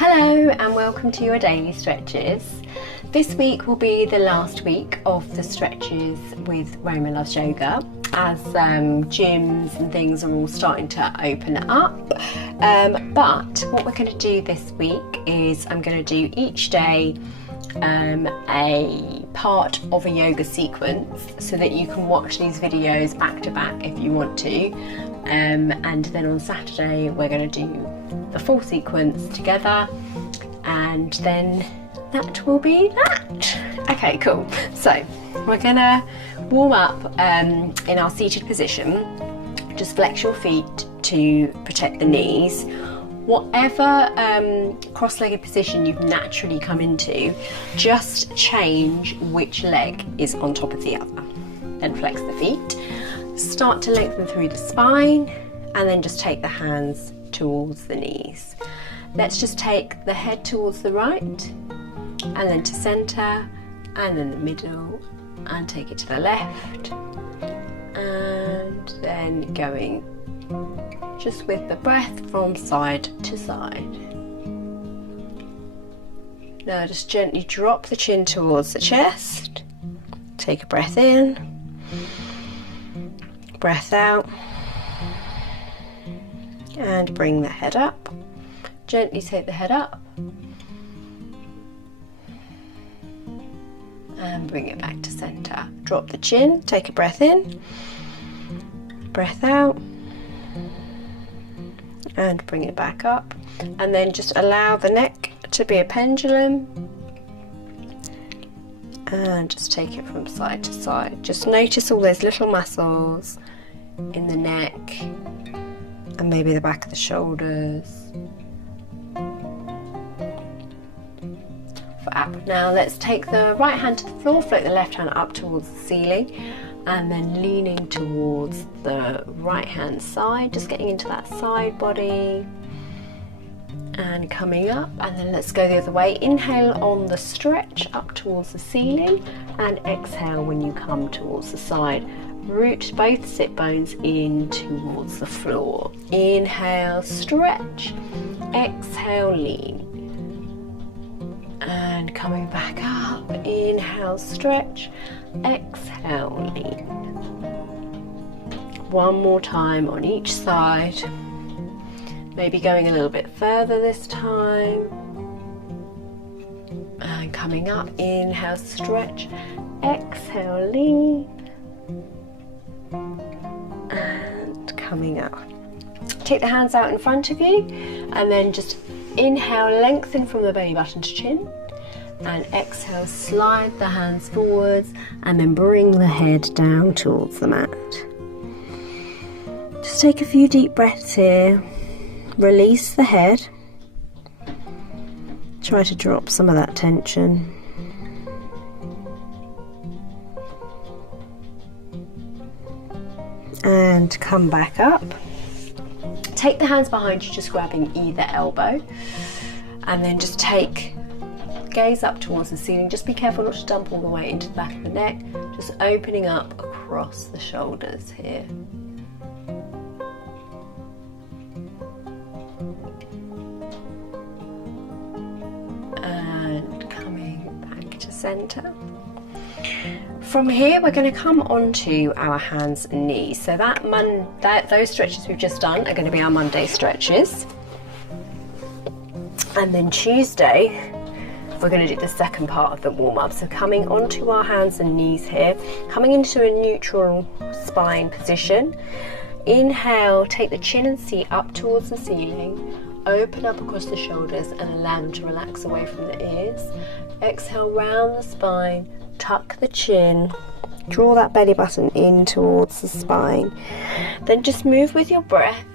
Hello and welcome to your daily stretches. This week will be the last week of the stretches with Roma Loves Yoga, as gyms and things are all starting to open up. But what we're going to do this week is I'm going to do each day a part of a yoga sequence so that you can watch these videos back to back if you want to. And then on Saturday we're going to do the full sequence together, and then that will be that. Okay, cool. So we're gonna warm up in our seated position. Just flex your feet to protect the knees. Whatever cross-legged position you've naturally come into, just change which leg is on top of the other. Then flex the feet. Start to lengthen through the spine, and then just take the hands towards the knees. Let's just take the head towards the right, and then to center, and then the middle, and take it to the left, and then going just with the breath from side to side. Now just gently drop the chin towards the chest. Take a breath in, breath out, and bring the head up. Gently take the head up and bring it back to center. Drop the chin, take a breath in, breath out, and bring it back up. And then just allow the neck to be a pendulum, and just take it from side to side. Just notice all those little muscles in the neck and maybe the back of the shoulders. Now let's take the right hand to the floor, float the left hand up towards the ceiling, and then leaning towards the right hand side, just getting into that side body and coming up. And then let's go the other way. Inhale on the stretch up towards the ceiling, and exhale when you come towards the side. Root both sit bones in towards the floor. Inhale, stretch. Exhale, lean. And coming back up. Inhale, stretch. Exhale, lean. One more time on each side. Maybe going a little bit further this time. And coming up. Inhale, stretch. Exhale, lean. And coming up. Take the hands out in front of you, and then just inhale, lengthen from the belly button to chin, and exhale, slide the hands forwards, and then bring the head down towards the mat. Just take a few deep breaths here. Release the head. Try to drop some of that tension. And come back up. Take the hands behind you, just grabbing either elbow, and then just gaze up towards the ceiling. Just be careful not to dump all the way into the back of the neck, just opening up across the shoulders here. And coming back to center. From here we're going to come onto our hands and knees. So those stretches we've just done are going to be our Monday stretches. And then Tuesday we're going to do the second part of the warm-up. So coming onto our hands and knees here, coming into a neutral spine position. Inhale, take the chin and seat up towards the ceiling. Open up across the shoulders and allow them to relax away from the ears. Exhale, round the spine. Tuck the chin, draw that belly button in towards the spine. Then just move with your breath,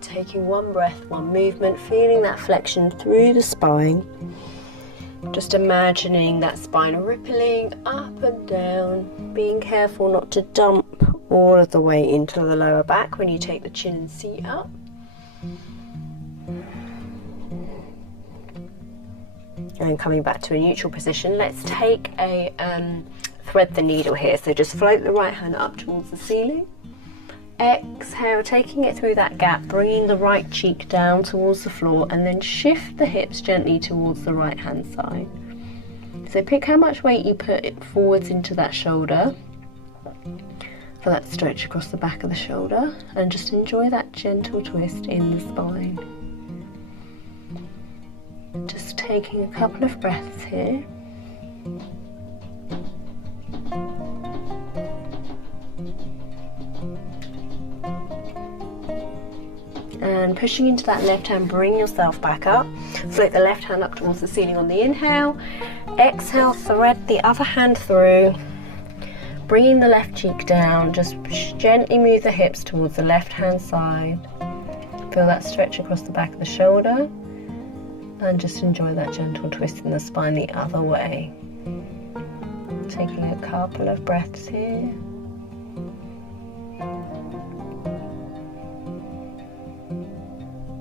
taking one breath, one movement, feeling that flexion through the spine. Just imagining that spine rippling up and down, being careful not to dump all of the way into the lower back when you take the chin and seat up. And coming back to a neutral position, let's take a thread the needle here. So just float the right hand up towards the ceiling, Exhale, taking it through that gap, bringing the right cheek down towards the floor, and then shift the hips gently towards the right hand side. So pick how much weight you put it forwards into that shoulder for that stretch across the back of the shoulder, and just enjoy that gentle twist in the spine. Just taking a couple of breaths here. And pushing into that left hand, bring yourself back up. Float the left hand up towards the ceiling on the inhale. Exhale, thread the other hand through. Bringing the left cheek down, just gently move the hips towards the left hand side. Feel that stretch across the back of the shoulder. And just enjoy that gentle twist in the spine the other way. Taking a couple of breaths here.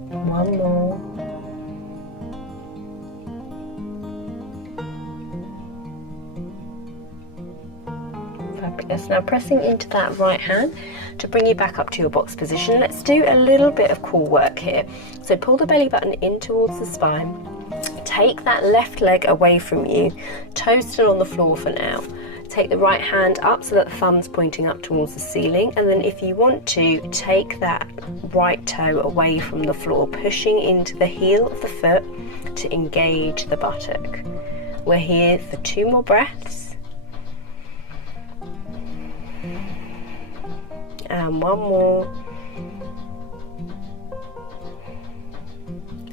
One more. Fabulous. Now pressing into that right hand to bring you back up to your box position. Let's do a little bit of core work here. So pull the belly button in towards the spine. Take that left leg away from you. Toes still on the floor for now. Take the right hand up so that the thumb's pointing up towards the ceiling, and then if you want to, take that right toe away from the floor, pushing into the heel of the foot to engage the buttock. We're here for 2 more breaths. And 1 more.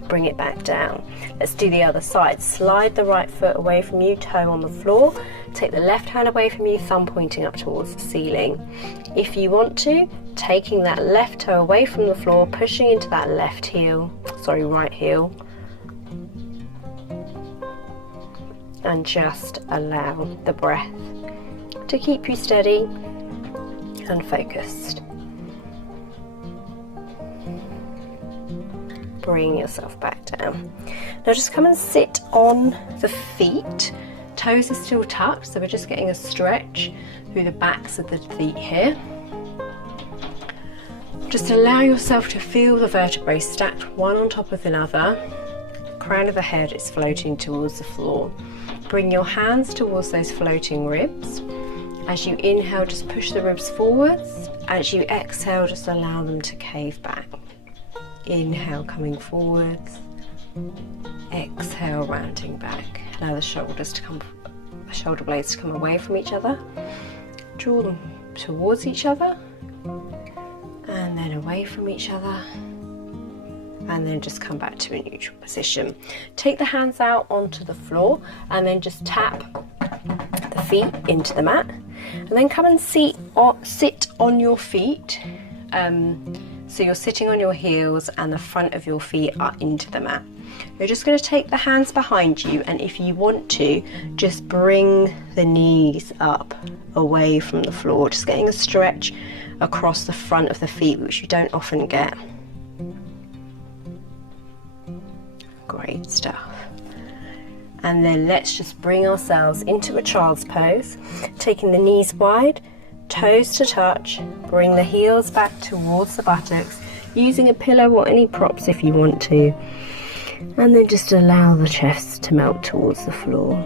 Bring it back down. Let's do the other side. Slide the right foot away from you, toe on the floor. Take the left hand away from you, thumb pointing up towards the ceiling. If you want to, taking that left toe away from the floor, pushing into that right heel. And just allow the breath to keep you steady and focused. Bring yourself back down. Now just come and sit on the feet. Toes are still tucked, so we're just getting a stretch through the backs of the feet here. Just allow yourself to feel the vertebrae stacked one on top of another. Crown of the head is floating towards the floor. Bring your hands towards those floating ribs. As you inhale, just push the ribs forwards. As you exhale, just allow them to cave back. Inhale, coming forwards. Exhale, rounding back. Allow the shoulder blades to come away from each other. Draw them towards each other, and then away from each other, and then just come back to a neutral position. Take the hands out onto the floor, and then just tap the feet into the mat, and then come and sit on your feet. So you're sitting on your heels and the front of your feet are into the mat. You're just going to take the hands behind you, and if you want to, just bring the knees up away from the floor, just getting a stretch across the front of the feet, which you don't often get. Great stuff. And then let's just bring ourselves into a child's pose, taking the knees wide, toes to touch, bring the heels back towards the buttocks, using a pillow or any props if you want to, and then just allow the chest to melt towards the floor.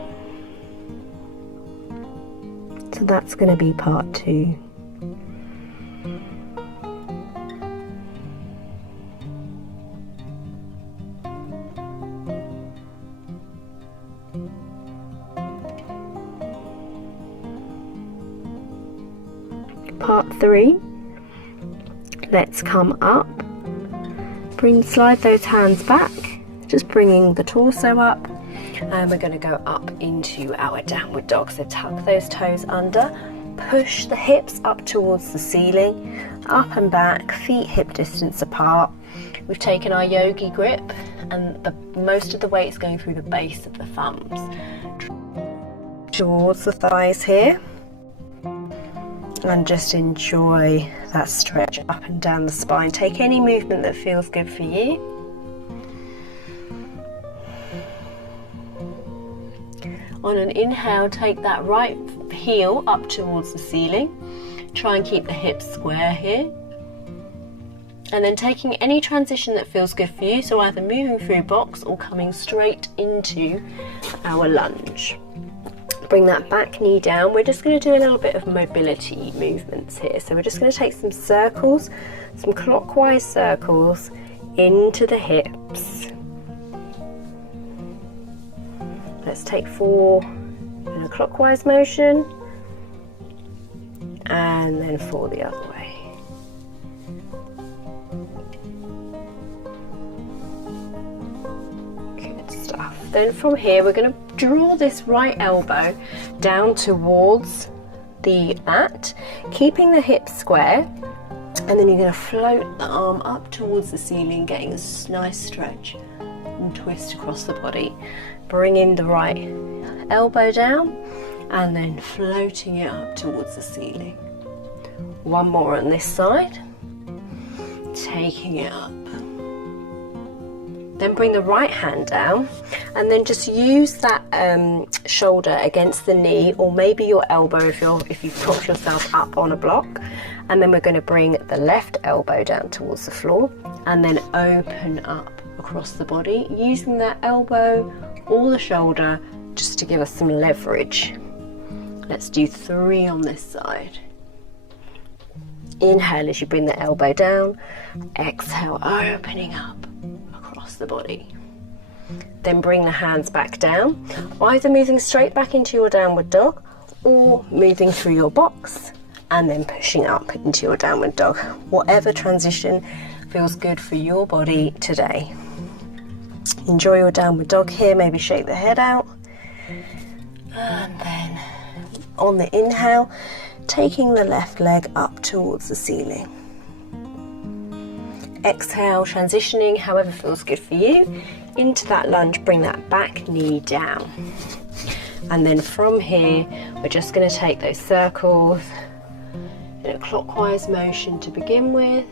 So that's going to be part 2. Part 3, let's come up, slide those hands back, just bringing the torso up, and we're going to go up into our downward dog. So tuck those toes under, push the hips up towards the ceiling, up and back, feet hip distance apart. We've taken our yogi grip, and most of the weight is going through the base of the thumbs towards the thighs here. And just enjoy that stretch up and down the spine. Take any movement that feels good for you. On an inhale, take that right heel up towards the ceiling. Try and keep the hips square here. And then taking any transition that feels good for you, so either moving through box or coming straight into our lunge. Bring that back knee down. We're just going to do a little bit of mobility movements here. So we're just going to take some circles, some clockwise circles into the hips. Let's take 4 in a clockwise motion and then 4 the other way. Then from here we're going to draw this right elbow down towards the mat, keeping the hips square, and then you're going to float the arm up towards the ceiling, getting a nice stretch and twist across the body. Bringing the right elbow down and then floating it up towards the ceiling. One more on this side, taking it up. Then bring the right hand down and then just use that shoulder against the knee, or maybe your elbow if you've propped yourself up on a block. And then we're going to bring the left elbow down towards the floor and then open up across the body, using that elbow or the shoulder just to give us some leverage. Let's do 3 on this side. Inhale as you bring the elbow down, exhale, opening up across the body. Then bring the hands back down, either moving straight back into your downward dog or moving through your box and then pushing up into your downward dog. Whatever transition feels good for your body today. Enjoy your downward dog here, maybe shake the head out. And then on the inhale, taking the left leg up towards the ceiling. Exhale, transitioning however feels good for you. Into that lunge, bring that back knee down. And then from here, we're just going to take those circles in a clockwise motion to begin with.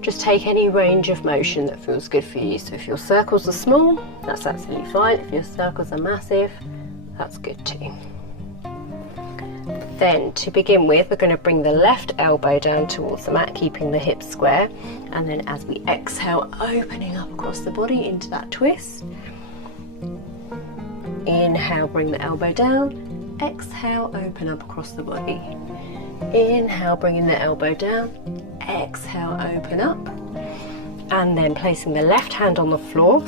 Just take any range of motion that feels good for you. So if your circles are small, that's absolutely fine. If your circles are massive, that's good too. Then to begin with, we're going to bring the left elbow down towards the mat, keeping the hips square. And then as we exhale, opening up across the body into that twist. Inhale, bring the elbow down. Exhale, open up across the body. Inhale, bringing the elbow down. Exhale, open up. And then placing the left hand on the floor,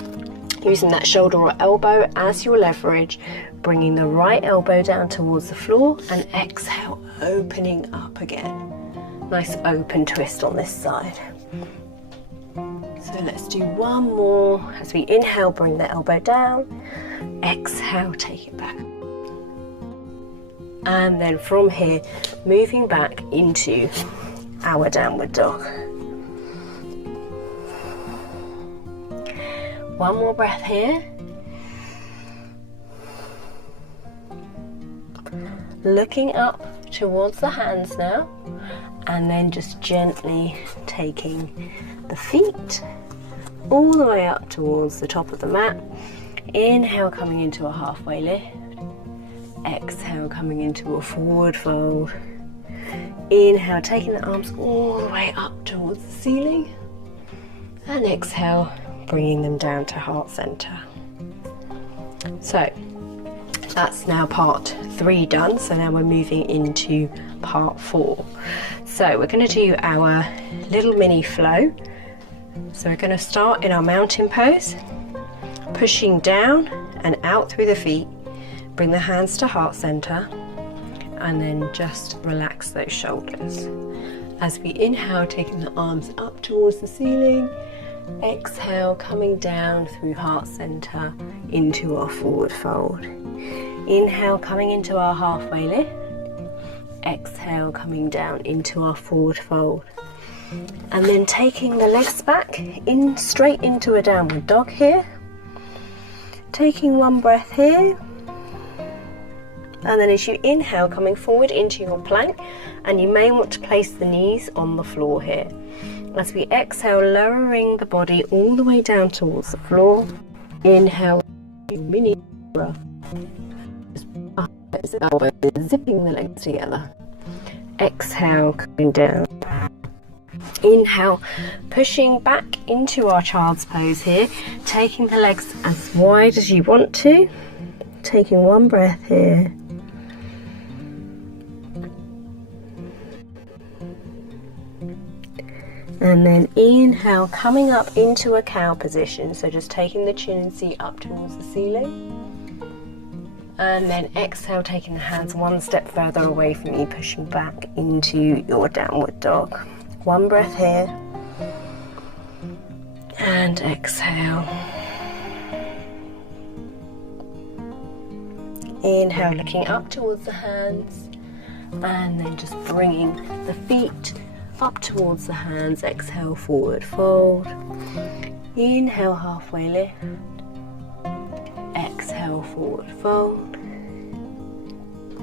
using that shoulder or elbow as your leverage, bringing the right elbow down towards the floor and exhale, opening up again. Nice open twist on this side. So let's do one more. As we inhale, bring the elbow down. Exhale, take it back. And then from here, moving back into our downward dog. One more breath here. Looking up towards the hands now, and then just gently taking the feet all the way up towards the top of the mat. Inhale, coming into a halfway lift. Exhale, coming into a forward fold. Inhale, taking the arms all the way up towards the ceiling. And exhale, bringing them down to heart center. So that's now part 3 done. So now we're moving into part 4. So we're going to do our little mini flow. So we're going to start in our mountain pose, pushing down and out through the feet. Bring the hands to heart center and then just relax those shoulders. As we inhale, taking the arms up towards the ceiling. Exhale, coming down through heart center into our forward fold. Inhale, coming into our halfway lift. Exhale, coming down into our forward fold. And then taking the legs back in straight into a downward dog here. Taking one breath here. And then as you inhale, coming forward into your plank, and you may want to place the knees on the floor here. As we exhale, lowering the body all the way down towards the floor. Inhale, mini breath. Zipping the legs together. Exhale, coming down. Inhale, pushing back into our child's pose here, taking the legs as wide as you want to, taking one breath here. And then inhale, coming up into a cow position, so just taking the chin and seat up towards the ceiling. And then exhale, taking the hands one step further away from you, pushing back into your downward dog. One breath here. And exhale. Inhale, looking up towards the hands. And then just bringing the feet up towards the hands. Exhale, forward fold. Inhale, halfway lift. Exhale, forward fold.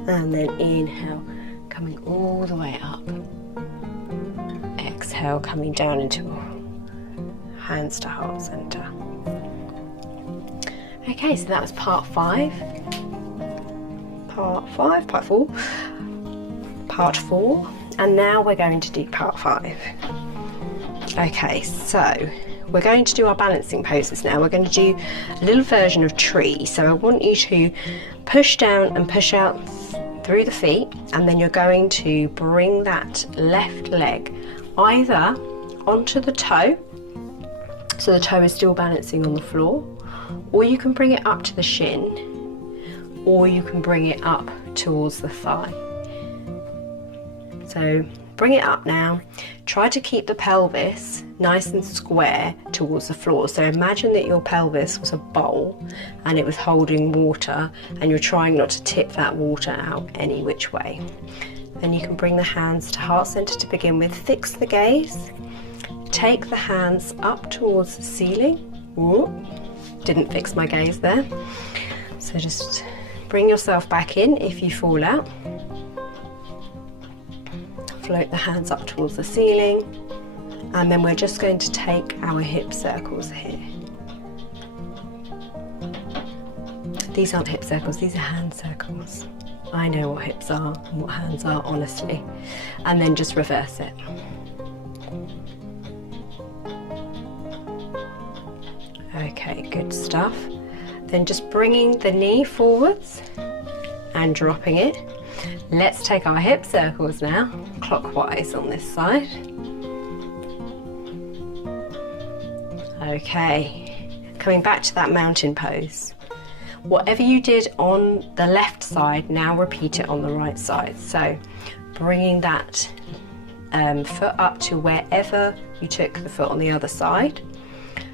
And then inhale, coming all the way up. Exhale, coming down into hands to heart center. Okay, so that was part 5. Part 4. And now we're going to do part 5. Okay, so we're going to do our balancing poses now. We're going to do a little version of tree. So I want you to push down and push out through the feet, and then you're going to bring that left leg either onto the toe, so the toe is still balancing on the floor, or you can bring it up to the shin, or you can bring it up towards the thigh. So bring it up now. Try to keep the pelvis nice and square towards the floor. So imagine that your pelvis was a bowl and it was holding water, and you're trying not to tip that water out any which way. Then you can bring the hands to heart center to begin with. Fix the gaze. Take the hands up towards the ceiling. Ooh, didn't fix my gaze there. So just bring yourself back in if you fall out. Float the hands up towards the ceiling, and then we're just going to take our hip circles here. These aren't hip circles, these are hand circles. I know what hips are and what hands are, honestly. And then just reverse it. Okay, good stuff. Then just bringing the knee forwards and dropping it. Let's take our hip circles now, clockwise on this side. Okay, coming back to that mountain pose. Whatever you did on the left side, now repeat it on the right side. So bringing that foot up to wherever you took the foot on the other side,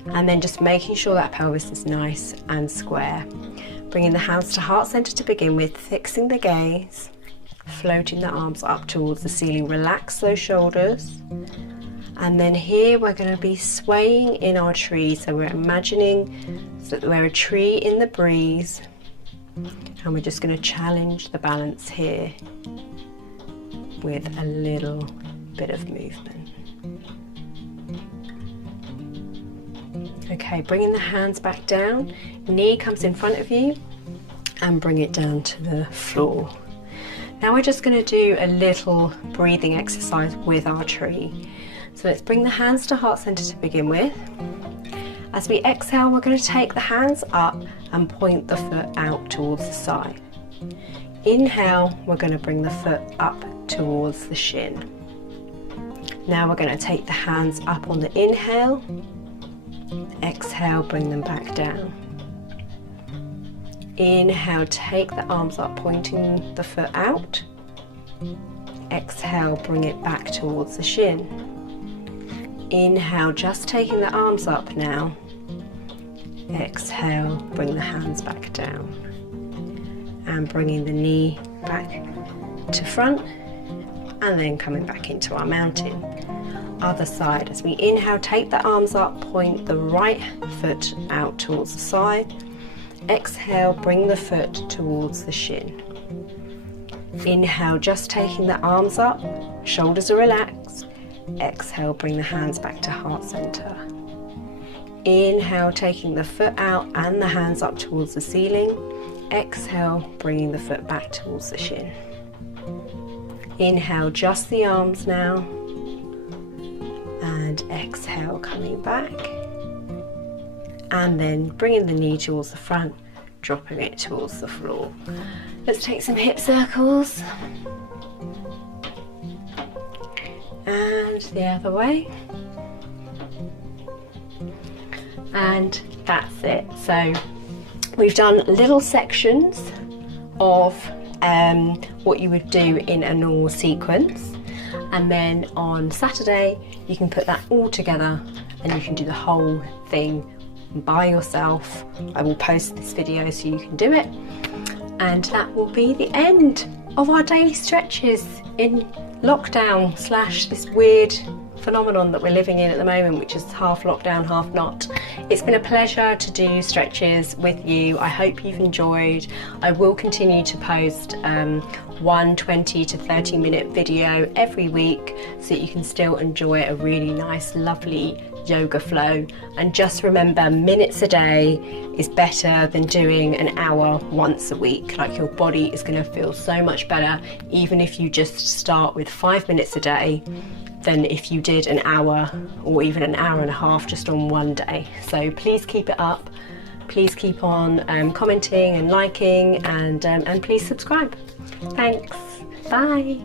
and then just making sure that pelvis is nice and square. Bringing the hands to heart center to begin with, fixing the gaze, floating the arms up towards the ceiling. Relax those shoulders. And then here we're going to be swaying in our tree. So we're imagining that we're a tree in the breeze, and we're just going to challenge the balance here with a little bit of movement. Okay, bringing the hands back down, knee comes in front of you, and bring it down to the floor. Now we're just going to do a little breathing exercise with our tree. So let's bring the hands to heart center to begin with. As we exhale, we're going to take the hands up and point the foot out towards the side. Inhale, we're going to bring the foot up towards the shin. Now we're going to take the hands up on the inhale. Exhale, bring them back down. Inhale, take the arms up, pointing the foot out. Exhale, bring it back towards the shin. Inhale, just taking the arms up now. Exhale, bring the hands back down. And bringing the knee back to front, and then coming back into our mountain. Other side. As we inhale, take the arms up, point the right foot out towards the side. Exhale, bring the foot towards the shin. Inhale, just taking the arms up, shoulders are relaxed. Exhale, bring the hands back to heart center. Inhale, taking the foot out and the hands up towards the ceiling. Exhale, bringing the foot back towards the shin. Inhale, just the arms now. and exhale, coming back, and then bringing the knee towards the front, dropping it towards the floor. Let's take some hip circles, and the other way, and that's it. So we've done little sections of what you would do in a normal sequence, and then on Saturday you can put that all together and you can do the whole thing by yourself. I will post this video so you can do it, and that will be the end of our daily stretches in lockdown slash this weird phenomenon that we're living in at the moment, which is half lockdown, half not. It's been a pleasure to do stretches with you. I hope you've enjoyed. I will continue to post one 20 to 30 minute video every week so that you can still enjoy a really nice, lovely yoga flow. And just remember, minutes a day is better than doing an hour once a week. Like, your body is going to feel so much better even if you just start with 5 minutes a day than if you did an hour or even an hour and a half just on one day. So please keep it up. Please keep on commenting and liking, and please subscribe. Thanks. Bye.